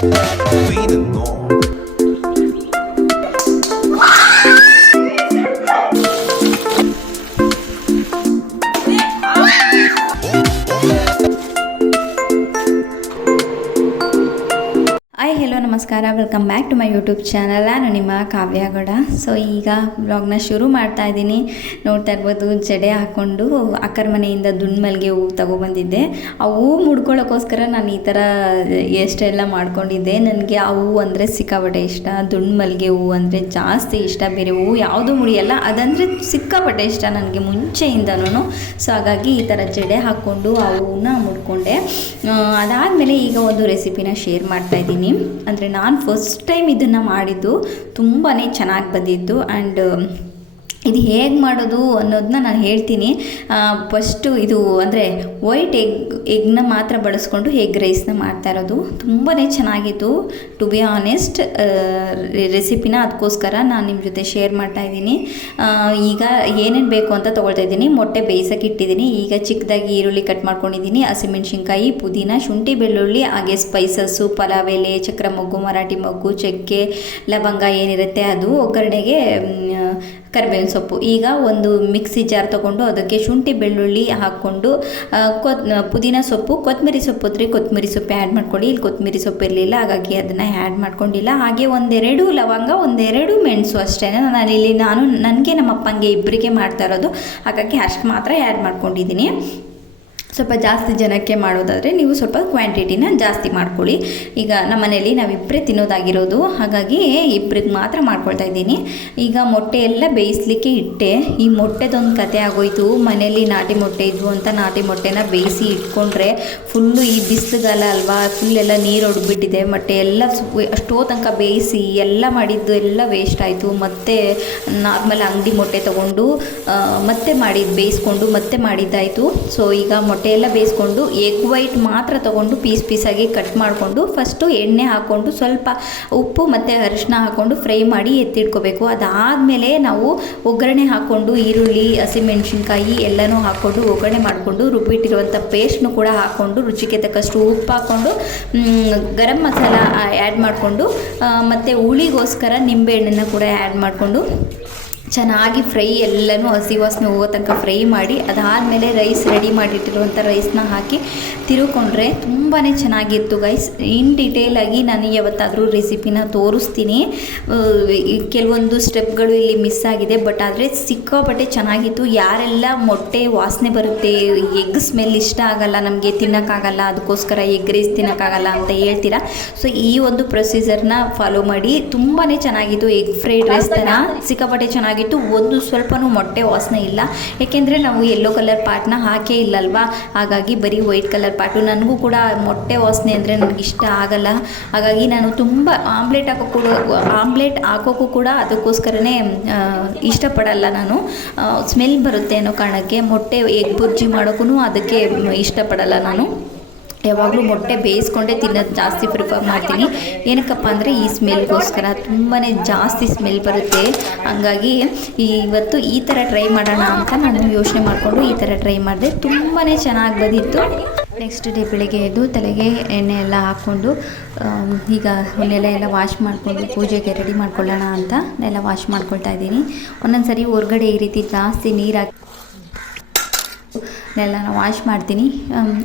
Hi hello ನಮಸ್ಕಾರ, welcome back to my YouTube channel. ನಾನು ನಿಮ್ಮ ಕಾವ್ಯ ಗೌಡ. ಸೊ ಈಗ ವ್ಲಾಗ್ನ ಶುರು ಮಾಡ್ತಾ ಇದ್ದೀನಿ. ನೋಡ್ತಾ ಇರ್ಬೋದು, ಜಡೆ ಹಾಕ್ಕೊಂಡು ಅಕ್ಕರ ಮನೆಯಿಂದ ದುಂಡ್ಮಲ್ಗೆ ಹೂವು ತೊಗೊಬಂದಿದ್ದೆ. ಆ ಹೂವು ಮುಡ್ಕೊಳ್ಳೋಕ್ಕೋಸ್ಕರ ನಾನು ಈ ಥರ ಎಷ್ಟೆಲ್ಲ ಮಾಡ್ಕೊಂಡಿದ್ದೆ. ನನಗೆ ಆ ಹೂವು ಅಂದರೆ ಸಿಕ್ಕಾಪಟ್ಟೆ ಇಷ್ಟ. ದುಂಡ್ಮಲ್ಗೆ ಹೂವು ಅಂದರೆ ಜಾಸ್ತಿ ಇಷ್ಟ. ಬೇರೆ ಹೂವು ಯಾವುದೂ ಮುಡಿಯಲ್ಲ, ಅದಂದರೆ ಸಿಕ್ಕಾಪಟ್ಟೆ ಇಷ್ಟ ನನಗೆ ಮುಂಚೆಯಿಂದನೂ. ಸೊ ಹಾಗಾಗಿ ಈ ಥರ ಜಡೆ ಹಾಕ್ಕೊಂಡು ಆ ಹೂವನ್ನ ಮುಡ್ಕೊಂಡೆ. ಅದಾದಮೇಲೆ ಈಗ ಒಂದು ರೆಸಿಪಿನ ಶೇರ್ ಮಾಡ್ತಾಯಿದ್ದೀನಿ. ಅಂದರೆ ನಾನು ಫಸ್ಟ್ ಟೈಮ್ ಇದನ್ನು ಮಾಡಿದ್ದು, ತುಂಬಾ ಚೆನ್ನಾಗಿ ಬಂದಿತ್ತು. ಆ್ಯಂಡ್ ಇದು ಹೇಗೆ ಮಾಡೋದು ಅನ್ನೋದನ್ನ ನಾನು ಹೇಳ್ತೀನಿ. ಫಸ್ಟು ಇದು ಅಂದರೆ ವೈಟ್ ಎಗ್ನ ಮಾತ್ರ ಬಳಸ್ಕೊಂಡು ಎಗ್ ರೈಸ್ನ ಮಾಡ್ತಾ ಇರೋದು. ತುಂಬಾ ಚೆನ್ನಾಗಿತ್ತು, ಟು ಬಿ ಆನೆಸ್ಟ್. ರೆಸಿಪಿನ ಅದಕ್ಕೋಸ್ಕರ ನಾನು ನಿಮ್ಮ ಜೊತೆ ಶೇರ್ ಮಾಡ್ತಾಯಿದ್ದೀನಿ. ಈಗ ಏನೇನು ಬೇಕು ಅಂತ ತೊಗೊಳ್ತಾ ಇದ್ದೀನಿ. ಮೊಟ್ಟೆ ಬೇಯಿಸೋಕೆ ಇಟ್ಟಿದ್ದೀನಿ. ಈಗ ಚಿಕ್ಕದಾಗಿ ಈರುಳ್ಳಿ ಕಟ್ ಮಾಡ್ಕೊಂಡಿದ್ದೀನಿ, ಹಸಿಮೆಣ್ಸಿನ್ಕಾಯಿ, ಪುದೀನ, ಶುಂಠಿ, ಬೆಳ್ಳುಳ್ಳಿ, ಹಾಗೆ ಸ್ಪೈಸಸ್ಸು, ಪಲಾವ್ ಎಲೆ, ಚಕ್ರ ಮೊಗ್ಗು, ಮರಾಠಿ ಮೊಗ್ಗು, ಚಕ್ಕೆ, ಲವಂಗ ಏನಿರುತ್ತೆ ಅದು, ಒಗ್ಗರಣೆಗೆ ಕರಿಬೇವಿನ ಸೊಪ್ಪು. ಈಗ ಒಂದು ಮಿಕ್ಸಿ ಜಾರ್ ತೊಗೊಂಡು ಅದಕ್ಕೆ ಶುಂಠಿ ಬೆಳ್ಳುಳ್ಳಿ ಹಾಕ್ಕೊಂಡು ಪುದೀನ ಸೊಪ್ಪು, ಕೊತ್ತಂಬರಿ ಸೊಪ್ಪು ಇದ್ರೆ ಕೊತ್ತಂಬರಿ ಸೊಪ್ಪು ಆ್ಯಡ್ ಮಾಡ್ಕೊಳ್ಳಿ. ಇಲ್ಲಿ ಕೊತ್ತಂಬರಿ ಸೊಪ್ಪು ಇರಲಿಲ್ಲ, ಹಾಗಾಗಿ ಅದನ್ನು ಆ್ಯಡ್ ಮಾಡ್ಕೊಂಡಿಲ್ಲ. ಹಾಗೆ ಒಂದೆರಡು ಲವಂಗ, ಒಂದೆರಡು ಮೆಣಸು ಅಷ್ಟೇ. ನಾನು ನನಗೆ ನಮ್ಮ ಅಪ್ಪಂಗೆ ಇಬ್ಬರಿಗೆ ಮಾಡ್ತಾ ಇರೋದು, ಹಾಗಾಗಿ ಅಷ್ಟು ಮಾತ್ರ ಆ್ಯಡ್ ಮಾಡ್ಕೊಂಡಿದ್ದೀನಿ. ಸ್ವಲ್ಪ ಜಾಸ್ತಿ ಜನಕ್ಕೆ ಮಾಡೋದಾದರೆ ನೀವು ಸ್ವಲ್ಪ ಕ್ವಾಂಟಿಟಿನ ಜಾಸ್ತಿ ಮಾಡ್ಕೊಳ್ಳಿ. ಈಗ ನಮ್ಮ ಮನೇಲಿ ನಾವಿಬ್ಬರೇ ತಿನ್ನೋದಾಗಿರೋದು, ಹಾಗಾಗಿ ಇಬ್ಬರಿಗೆ ಮಾತ್ರ ಮಾಡ್ಕೊಳ್ತಾ ಇದ್ದೀನಿ. ಈಗ ಮೊಟ್ಟೆ ಎಲ್ಲ ಬೇಯಿಸ್ಲಿಕ್ಕೆ ಇಟ್ಟೆ. ಈ ಮೊಟ್ಟೆದೊಂದು ಕತೆ ಆಗೋಯ್ತು. ಮನೆಯಲ್ಲಿ ನಾಟಿ ಮೊಟ್ಟೆ ಇದ್ವು ಅಂತ ನಾಟಿ ಮೊಟ್ಟೆನ ಬೇಯಿಸಿ ಇಟ್ಕೊಂಡ್ರೆ ಫುಲ್ಲು ಈ ಬಿಸಿಲುಗಾಲ ಅಲ್ವಾ, ಫುಲ್ಲೆಲ್ಲ ನೀರು ಹೊಡ್ಬಿಟ್ಟಿದೆ. ಮೊಟ್ಟೆ ಎಲ್ಲ ಅಷ್ಟೋ ತನಕ ಬೇಯಿಸಿ ಎಲ್ಲ ಮಾಡಿದ್ದು ಎಲ್ಲ ವೇಸ್ಟ್ ಆಯಿತು. ಮತ್ತು ನಾರ್ಮಲ್ ಅಂಗಡಿ ಮೊಟ್ಟೆ ತೊಗೊಂಡು ಮತ್ತೆ ಬೇಯಿಸ್ಕೊಂಡು ಮತ್ತೆ ಮಾಡಿದ್ದಾಯಿತು. ಸೊ ಈಗ ಮೊಟ್ಟೆ ಎಲ್ಲ ಬೇಯಿಸ್ಕೊಂಡು ಎಗ್ ವೈಟ್ ಮಾತ್ರ ತೊಗೊಂಡು ಪೀಸಾಗಿ ಕಟ್ ಮಾಡಿಕೊಂಡು ಫಸ್ಟು ಎಣ್ಣೆ ಹಾಕ್ಕೊಂಡು ಸ್ವಲ್ಪ ಉಪ್ಪು ಮತ್ತು ಅರಿಶಿನ ಹಾಕ್ಕೊಂಡು ಫ್ರೈ ಮಾಡಿ ಎತ್ತಿಟ್ಕೋಬೇಕು. ಅದಾದಮೇಲೆ ನಾವು ಒಗ್ಗರಣೆ ಹಾಕ್ಕೊಂಡು ಈರುಳ್ಳಿ, ಹಸಿಮೆಣ್ಸಿನ್ಕಾಯಿ ಎಲ್ಲನೂ ಹಾಕ್ಕೊಂಡು ಒಗ್ಗರಣೆ ಮಾಡಿಕೊಂಡು ರುಬ್ಬಿಟ್ಟಿರುವಂಥ ಪೇಸ್ಟ್ನು ಕೂಡ ಹಾಕ್ಕೊಂಡು ರುಚಿಗೆ ತಕ್ಕಷ್ಟು ಉಪ್ಪು ಹಾಕ್ಕೊಂಡು ಗರಂ ಮಸಾಲ ಆ್ಯಡ್ ಮಾಡಿಕೊಂಡು ಮತ್ತು ಹುಳಿಗೋಸ್ಕರ ನಿಂಬೆಹಣ್ಣನ್ನು ಕೂಡ ಆ್ಯಡ್ ಮಾಡಿಕೊಂಡು ಚೆನ್ನಾಗಿ ಫ್ರೈ ಎಲ್ಲನೂ ಹಸಿ ವಾಸನೆ ಹೋಗೋ ತನಕ ಫ್ರೈ ಮಾಡಿ ಅದಾದಮೇಲೆ ರೈಸ್ ರೆಡಿ ಮಾಡಿಟ್ಟಿರುವಂಥ ರೈಸ್ನ ಹಾಕಿ ತಿರುಕೊಂಡ್ರೆ ತುಂಬಾ ಚೆನ್ನಾಗಿತ್ತು ಗೈಸ್. ಇನ್ ಡೀಟೇಲಾಗಿ ನಾನು ಯಾವತ್ತಾದರೂ ರೆಸಿಪಿನ ತೋರಿಸ್ತೀನಿ. ಕೆಲವೊಂದು ಸ್ಟೆಪ್ಗಳು ಇಲ್ಲಿ ಮಿಸ್ ಆಗಿದೆ, ಬಟ್ ಆದರೆ ಸಿಕ್ಕಾಪಟ್ಟೆ ಚೆನ್ನಾಗಿತ್ತು. ಯಾರೆಲ್ಲ ಮೊಟ್ಟೆ ವಾಸನೆ ಬರುತ್ತೆ, ಎಗ್ ಸ್ಮೆಲ್ ಇಷ್ಟ ಆಗಲ್ಲ, ನಮಗೆ ತಿನ್ನೋಕ್ಕಾಗಲ್ಲ, ಅದಕ್ಕೋಸ್ಕರ ಎಗ್ ರೈಸ್ ತಿನ್ನೋಕ್ಕಾಗಲ್ಲ ಅಂತ ಹೇಳ್ತೀರಾ, ಸೊ ಈ ಒಂದು ಪ್ರೊಸೀಜರ್ನ ಫಾಲೋ ಮಾಡಿ. ತುಂಬಾ ಚೆನ್ನಾಗಿತ್ತು. ಎಗ್ ಫ್ರೈಡ್ ರೈಸ್ ಥರ ಸಿಕ್ಕಾಪಟ್ಟೆ ಚೆನ್ನಾಗಿ ಒಂದು ಸ್ವಲ್ಪನೂ ಮೊಟ್ಟೆ ವಾಸನೆ ಇಲ್ಲ. ಏಕೆಂದರೆ ನಾವು ಯೆಲ್ಲೋ ಕಲರ್ ಪಾರ್ಟ್ನ ಹಾಕೇ ಇಲ್ಲಲ್ವಾ, ಹಾಗಾಗಿ ಬರೀ ವೈಟ್ ಕಲರ್ ಪಾರ್ಟು. ನನಗೂ ಕೂಡ ಮೊಟ್ಟೆ ವಾಸನೆ ಅಂದರೆ ನನಗೆ ಇಷ್ಟ ಆಗಲ್ಲ, ಹಾಗಾಗಿ ನಾನು ತುಂಬ ಆಮ್ಲೆಟ್ ಹಾಕೋಕ್ಕೂ ಕೂಡ ಅದಕ್ಕೋಸ್ಕರನೇ ಇಷ್ಟಪಡಲ್ಲ. ನಾನು ಸ್ಮೆಲ್ ಬರುತ್ತೆ ಅನ್ನೋ ಕಾರಣಕ್ಕೆ ಮೊಟ್ಟೆ ಎಗ್ ಬುರ್ಜಿ ಮಾಡೋಕ್ಕೂ ಅದಕ್ಕೆ ಇಷ್ಟಪಡಲ್ಲ. ನಾನು ಯಾವಾಗಲೂ ಮೊಟ್ಟೆ ಬೇಯಿಸ್ಕೊಂಡೇ ತಿನ್ನೋದು ಜಾಸ್ತಿ ಪ್ರಿಫರ್ ಮಾಡ್ತೀನಿ. ಏನಕ್ಕಪ್ಪ ಅಂದರೆ ಈ ಸ್ಮೆಲ್ಗೋಸ್ಕರ ತುಂಬಾ ಜಾಸ್ತಿ ಸ್ಮೆಲ್ ಬರುತ್ತೆ. ಹಂಗಾಗಿ ಇವತ್ತು ಈ ಥರ ಟ್ರೈ ಮಾಡೋಣ ಅಂತ ನಾನು ಯೋಚನೆ ಮಾಡಿಕೊಂಡು ಈ ಥರ ಟ್ರೈ ಮಾಡಿದೆ. ತುಂಬಾ ಚೆನ್ನಾಗಿ ಬಂದಿತ್ತು. ನೆಕ್ಸ್ಟ್ ಡೇ ಬೆಳಗ್ಗೆ ಎದ್ದು ತಲೆಗೆ ಎಣ್ಣೆ ಎಲ್ಲ ಹಾಕ್ಕೊಂಡು ಈಗ ನೆಲ ಎಲ್ಲ ವಾಶ್ ಮಾಡಿಕೊಂಡು ಪೂಜೆಗೆ ರೆಡಿ ಮಾಡ್ಕೊಳ್ಳೋಣ ಅಂತ ನೆಲ ವಾಶ್ ಮಾಡ್ಕೊಳ್ತಾ ಇದ್ದೀನಿ. ಒಂದೊಂದು ಸರಿ ಹೊರಗಡೆ ಈ ರೀತಿ ಜಾಸ್ತಿ ನೀರು ಹಾಕಿ ನೆಲನ ವಾಶ್ ಮಾಡ್ತೀನಿ.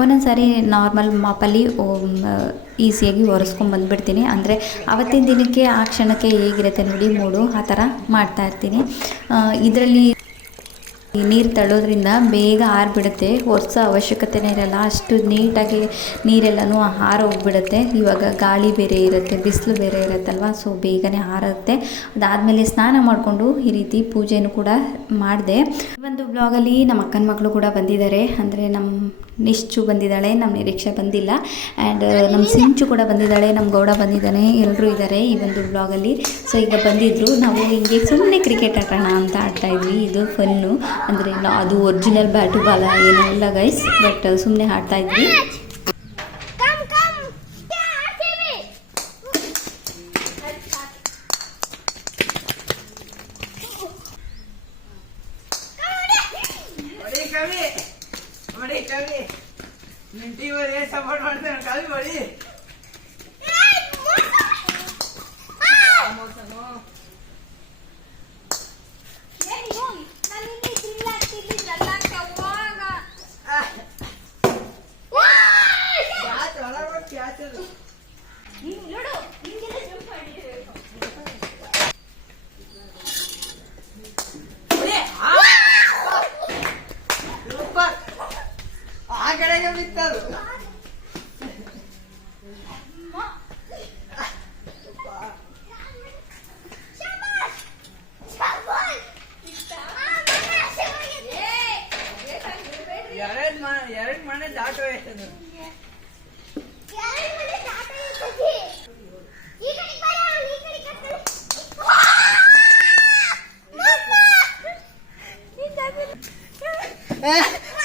ಒಂದೊಂದು ಸಾರಿ ನಾರ್ಮಲ್ ಮಾಪಲ್ಲಿ ಈಸಿಯಾಗಿ ಒರೆಸ್ಕೊಂಡು ಬಂದುಬಿಡ್ತೀನಿ. ಅಂದರೆ ಆವತ್ತಿನ ದಿನಕ್ಕೆ ಆ ಕ್ಷಣಕ್ಕೆ ಹೇಗಿರುತ್ತೆ ನೋಡಿ ಮೂಡು, ಆ ಥರ ಮಾಡ್ತಾಯಿರ್ತೀನಿ. ಇದರಲ್ಲಿ ನೀರು ತಳ್ಳೋದ್ರಿಂದ ಬೇಗ ಆರಿಬಿಡುತ್ತೆ, ಒರೆಸೋ ಅವಶ್ಯಕತೆನೇ ಇರಲ್ಲ. ಅಷ್ಟು ನೀಟಾಗಿ ನೀರೆಲ್ಲನೂ ಆರೋಗ್ಬಿಡುತ್ತೆ. ಇವಾಗ ಗಾಳಿ ಬೇರೆ ಇರುತ್ತೆ, ಬಿಸಿಲು ಬೇರೆ ಇರುತ್ತಲ್ವ, ಸೊ ಬೇಗನೆ ಆರುತ್ತೆ. ಅದಾದಮೇಲೆ ಸ್ನಾನ ಮಾಡಿಕೊಂಡು ಈ ರೀತಿ ಪೂಜೆನೂ ಕೂಡ ಮಾಡಿದೆ. ಒಂದು ಬ್ಲಾಗಲ್ಲಿ ನಮ್ಮ ಅಕ್ಕನ ಮಕ್ಕಳು ಕೂಡ ಬಂದಿದ್ದಾರೆ. ಅಂದರೆ ನಮ್ಮ ನಿಶ್ಚು ಬಂದಿದ್ದಾಳೆ, ನಮ್ಮ ನಿರೀಕ್ಷೆ ಬಂದಿಲ್ಲ. ಆ್ಯಂಡ್ ನಮ್ಮ ಸಿಂಚು ಕೂಡ ಬಂದಿದ್ದಾಳೆ, ನಮ್ಮ ಗೌಡ ಬಂದಿದ್ದಾನೆ, ಎಲ್ಲರೂ ಇದ್ದಾರೆ ಈ ಒಂದು ಬ್ಲಾಗಲ್ಲಿ. ಸೊ ಈಗ ಬಂದಿದ್ದರು. ನಾವು ಹಿಂಗೆ ಸುಮ್ಮನೆ ಕ್ರಿಕೆಟ್ ಆಡೋಣ ಅಂತ ಆಡ್ತಾಯಿದ್ವಿ. ಇದು ಫನ್ನು, ಅಂದರೆ ಅದು ಒರಿಜಿನಲ್ ಬ್ಯಾಟು ಬಾಲ ಏನಿಲ್ಲ ಗೈಸ್, ಬಟ್ ಸುಮ್ಮನೆ ಆಡ್ತಾಯಿದ್ವಿ. ಆ ಕಡೆಗೆ ಬಿತ್ತದು. ಎರಡು ಮನೆ ದಾಟು ಎಷ್ಟು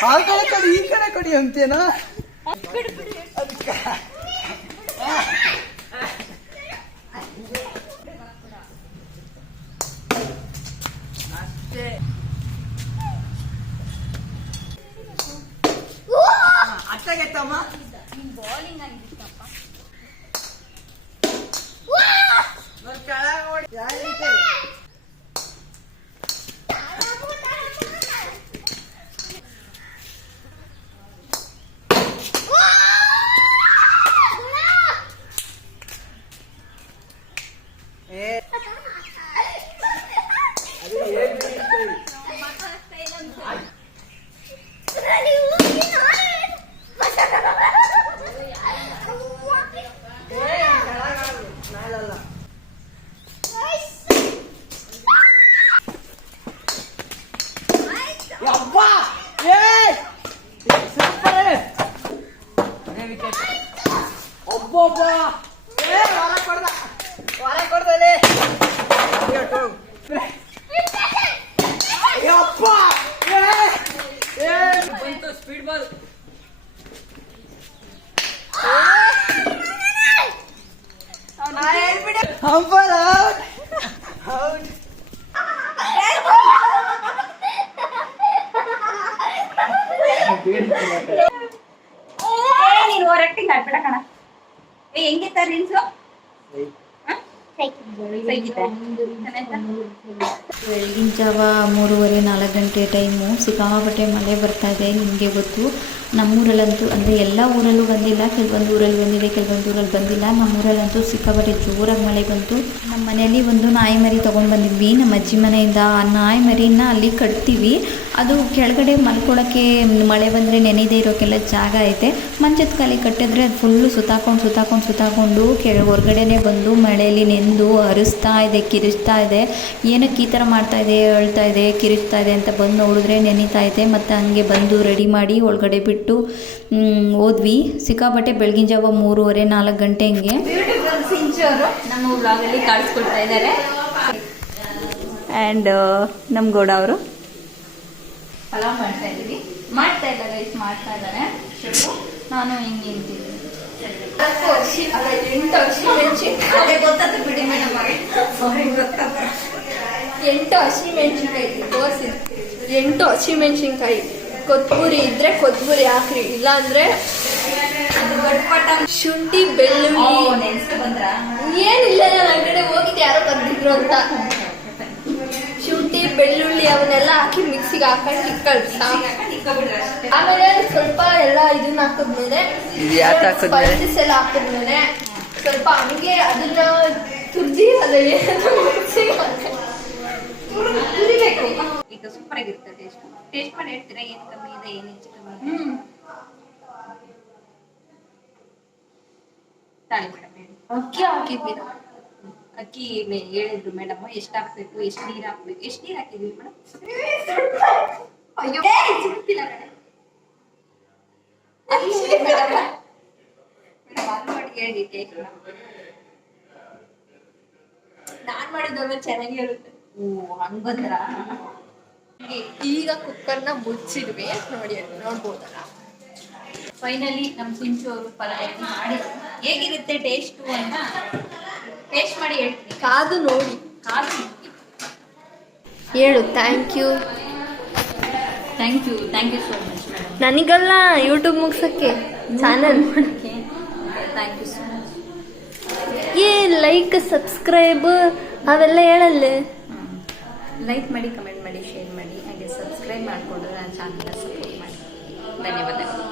ಆ ಕಡೆ ಕೊಡಿ ಈ ಕಡೆ ಕೊಡಿ ಅಂತೇನಾ ಅಷ್ಟೇ. ಅತ್ತಾಗೆತ್ತಮ್ಮ ಬಾಲಿಂಗ್ ಆಗಿತ್ತಪ್ಪ. ಕೆಳಗೆ ನೋಡಿ ಸ್ಪೀಡ್ ಬಾಲ್ ಅಂಪರ್ ಔಟ್ ಔಟ್. ನೀನು ಓವರ್ ಆಕ್ಟಿಂಗ್ ಆಡ್ಬೇಡ ಕಣ. ಹೆಂಗಿತ್ತ ರೀಲ್ಸು? ಬೆಳಗಿನ ಜಾವ 3:30-4 ಗಂಟೆ ಟೈಮು. ಸಿಕ್ಕಾಪಟ್ಟೆ ಮಳೆ ಬರ್ತಾ ಇದೆ. ನಿಮಗೆ ಗೊತ್ತು, ನಮ್ಮೂರಲ್ಲಂತೂ ಅಂದರೆ ಎಲ್ಲ ಊರಲ್ಲೂ ಬಂದಿಲ್ಲ, ಕೆಲವೊಂದು ಊರಲ್ಲಿ ಬಂದಿದೆ, ಕೆಲವೊಂದು ಊರಲ್ಲಿ ಬಂದಿಲ್ಲ. ನಮ್ಮೂರಲ್ಲಂತೂ ಸಿಕ್ಕಾಪಟ್ಟೆ ಜೋರಾಗಿ ಮಳೆ ಬಂತು. ನಮ್ಮ ಮನೆಯಲ್ಲಿ ಒಂದು ನಾಯಿ ಮರಿ ತೊಗೊಂಡು ಬಂದಿದ್ವಿ ನಮ್ಮ ಅಜ್ಜಿ ಮನೆಯಿಂದ. ಆ ನಾಯಿ ಮರಿನ ಅಲ್ಲಿ ಕಟ್ತೀವಿ. ಅದು ಕೆಳಗಡೆ ಮಲ್ಕೊಳ್ಳೋಕ್ಕೆ ಮಳೆ ಬಂದರೆ ನೆನೆದೇ ಇರೋಕ್ಕೆಲ್ಲ ಜಾಗ ಐತೆ. ಮಂಚದ ಕಾಲಿ ಕಟ್ಟಿದ್ರೆ ಅದು ಫುಲ್ಲು ಸುತ್ತಾಕೊಂಡು ಹೊರಗಡೆನೇ ಬಂದು ಮಳೆಯಲ್ಲಿ ನೆಂದು ಅರಿಸ್ತಾ ಇದೆ, ಕಿರಿಸ್ತಾ ಇದೆ. ಏನಕ್ಕೆ ಈ ಥರ ಮಾಡ್ತಾ ಇದೆ, ಅಳ್ತಾ ಇದೆ, ಕಿರಿಸ್ತಾ ಇದೆ ಅಂತ ಬಂದು ನೋಡಿದ್ರೆ ನೆನೀತಾ ಇದೆ. ಮತ್ತು ಹಂಗೆ ಬಂದು ರೆಡಿ ಮಾಡಿ ಒಳಗಡೆ ಬಿಟ್ಟು ಹೋದ್ವಿ. ಸಿಕ್ಕಾಪಟ್ಟೆ ಬೆಳಗಿನ ಜಾವ 3:30-4 ಗಂಟೆ ಹಿಂಗೆ ಸಿಂಚೋರು ನಮ್ಮ ಬ್ಲಾಗಲ್ಲಿ ಕಾಣಿಸ್ಕೊಡ್ತಾ ಇದ್ದಾರೆ. ಆ್ಯಂಡ್ ನಮ್ಮ ಗೌಡ ಅವರು ಪಲಾವ್ ಮಾಡ್ತಾ ಇದ್ದೀವಿ. ಮಾಡ್ತಾ ಇದ್ದಾರೆ. ನಾನು ಹಿಂಗೆ ನಿಂತಿದ್ದೀನಿ. 8 ಹಸಿಮೆಣಸಿನ್ಕಾಯಿ ತೋರಿಸಿದ್ರು. 8 ಹಸಿಮೆಣಸಿನ್ಕಾಯಿ, ಕೊತ್ತಂಬರಿ ಇದ್ರೆ ಕೊತ್ತಂಬರಿ ಹಾಕ್ರಿ, ಇಲ್ಲ ಅಂದ್ರೆ ಶುಂಠಿ ಬೆಳ್ಳುಳ್ಳಿ. ಏನಿಲ್ಲ, ನಾನು ಹೊರಗಡೆ ಹೋಗಿದ್ದೆ ಯಾರೋ ಬಂದಿದ್ರು ಅಂತ. ಶುಂಠಿ ಬೆಳ್ಳುಳ್ಳಿ ಅವನ್ನೆಲ್ಲ ಹಾಕಿ ಮಿಕ್ಸಿಗೆ ಹಾಕೊಂಡು ಇಕ್ಕಳ್ಸ. ಆಮೇಲೆ ಸ್ವಲ್ಪ ಎಲ್ಲ ಇದನ್ನ ಹಾಕಿದ್ಮೇಲೆ ಸ್ಪೈಸಸ್ ಎಲ್ಲ ಹಾಕಿದ್ಮೇಲೆ ಸ್ವಲ್ಪ ಹಂಗೆ ಅದನ್ನ ತುರ್ದಿ ಅದ ತುರಿಬೇಕು. ಈಗ ಸೂಪರ್ ಆಗಿರ್ತದೆ. ಟೇಸ್ಟ್ ಮಾಡಿ ಹೇಳ್ತೀರಾ ಏನ್ ಕಮ್ಮಿ ಇದೆ, ಏನ್ ಹೆಚ್ಚು ಕಮ್ಮಿ ಇದೆ? ತಾಳಿ ಮೇಡಮ್, ಅಕ್ಕಿ ಹಾಕಿದ್ವಿ. ಅಕ್ಕಿ ಹೇಳಿದ್ರು ಮೇಡಮ್ ಎಷ್ಟು ಹಾಕ್ಬೇಕು, ಎಷ್ಟು ನೀರು ಹಾಕ್ಬೇಕು. ಎಷ್ಟು ನೀರು ಹಾಕಿದ್ವಿ ಮೇಡಮ್? ಅಯ್ಯೋ ಸಿಗ್ತಿಲ್ಲ ಮೇಡಮ್. ಹೇಳಿ ಟೇಸ್ಟ್. ನಾನ್ ಮಾಡಿದವ ಚೆನ್ನಾಗಿರುತ್ತೆ. ಓ ಹಂಗ್ ಬಂದ್ರ. ಈಗ ಕುಕ್ಕರ್ನ ಮುಚ್ಚಿದ್ವಿ, ನೋಡಿ ನೋಡ್ಬೋದಲ್ಲ. ಫೈನಲಿ ನಮ್ಮ ಸಿಂಚು ಅವರು ಪಲಾವ್ ಮಾಡಿ ಹೇಗಿರುತ್ತೆ ಟೇಸ್ಟು ಅಂತ ಟೇಸ್ಟ್ ಮಾಡಿ ಹೇಳ್ತೀನಿ. ಕಾದು ನೋಡಿ, ಹೇಳು. Thank you so much madam. ನನಗಲ್ಲ, ಯೂಟ್ಯೂಬ್ ಮುಗ್ಸಕ್ಕೆ, ಚಾನಲ್ ಮಾಡೋಕ್ಕೆ. Thank you so much. Like subscribe ಅವೆಲ್ಲ ಹೇಳಲ್ಲೇ. ಲೈಕ್ ಮಾಡಿ, ಕಮೆಂಟ್ ಮಾಡಿ, ಶೇರ್ ಮಾಡಿ, ಹಾಗೆ ಸಬ್ಸ್ಕ್ರೈಬ್ ಮಾಡಿಕೊಂಡು ನನ್ನ ಚಾನಲ್ನ ಸಪೋರ್ಟ್ ಮಾಡಿ. ಧನ್ಯವಾದಗಳು.